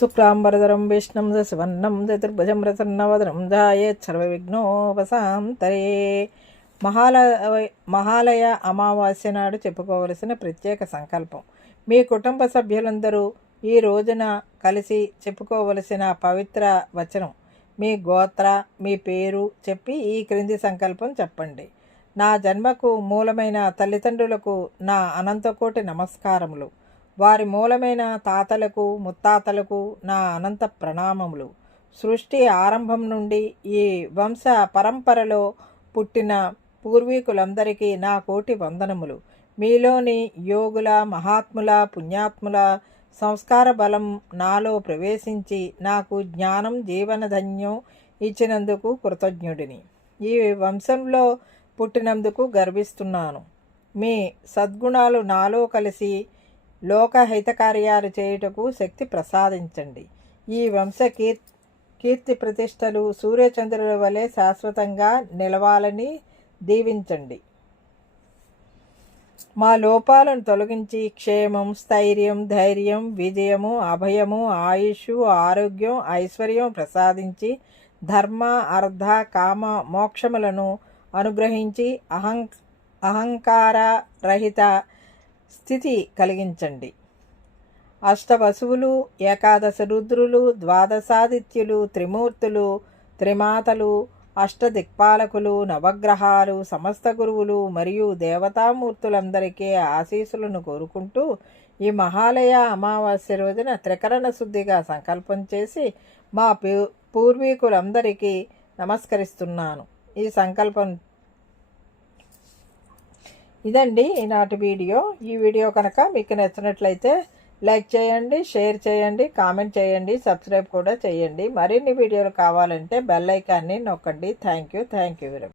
శుక్లాంబరధరం విష్ణుం శశివర్ణం చతుర్భుజం ప్రసన్నవదనం ధ్యాయేత్ సర్వవిఘ్నోపశాంతయే. మహాలయ అమావాస్య నాడు చెప్పుకోవలసిన ప్రత్యేక సంకల్పం. మీ కుటుంబ సభ్యులందరూ ఈ రోజున కలిసి చెప్పుకోవలసిన పవిత్ర వచనం. మీ గోత్ర, మీ పేరు చెప్పి ఈ క్రింది సంకల్పం చెప్పండి. నా జన్మకు మూలమైన తల్లిదండ్రులకు నా అనంతకోటి నమస్కారములు. వారి మూలమైన తాతలకు, ముత్తాతలకు నా అనంత ప్రణామములు. సృష్టి ఆరంభం నుండి ఈ వంశ పరంపరలో పుట్టిన పూర్వీకులందరికీ నా కోటి వందనములు. మీలోని యోగుల, మహాత్ముల, పుణ్యాత్ముల సంస్కార బలం నాలో ప్రవేశించి నాకు జ్ఞానం, జీవనధన్యం ఇచ్చినందుకు కృతజ్ఞుడిని. ఈ వంశంలో పుట్టినందుకు గర్విస్తున్నాను. మీ సద్గుణాలు నాలో కలిసి లోకహితకార్యాలు చేయుటకు శక్తి ప్రసాదించండి. ఈ వంశ కీర్తి ప్రతిష్టలు సూర్యచంద్రుల వలె శాశ్వతంగా నిలవాలని దీవించండి. మా లోపాలను తొలగించి క్షేమం, స్థైర్యం, ధైర్యం, విజయము, అభయము, ఆయుష్, ఆరోగ్యం, ఐశ్వర్యం ప్రసాదించి ధర్మ, అర్థ, కామ, మోక్షములను అనుగ్రహించి అహంకార రహిత స్థితి కలిగించండి. అష్టవసువులు, ఏకాదశ రుద్రులు, ద్వాదశాదిత్యులు, త్రిమూర్తులు, త్రిమాతలు, అష్టదిక్పాలకులు, నవగ్రహాలు, సమస్త గురువులు మరియు దేవతామూర్తులందరికీ ఆశీస్సులను కోరుకుంటూ ఈ మహాలయ అమావాస్య రోజున త్రికరణ శుద్ధిగా సంకల్పం చేసి మా పూర్వీకులందరికీ నమస్కరిస్తున్నాను. ఈ సంకల్పం ఇదండి ఈనాటి వీడియో. ఈ వీడియో కనుక మీకు నచ్చినట్లయితే లైక్ చేయండి, షేర్ చేయండి, కామెంట్ చేయండి, సబ్స్క్రైబ్ కూడా చేయండి. మరిన్ని వీడియోలు కావాలంటే బెల్ ఐకాన్ని నొక్కండి. Thank you very much.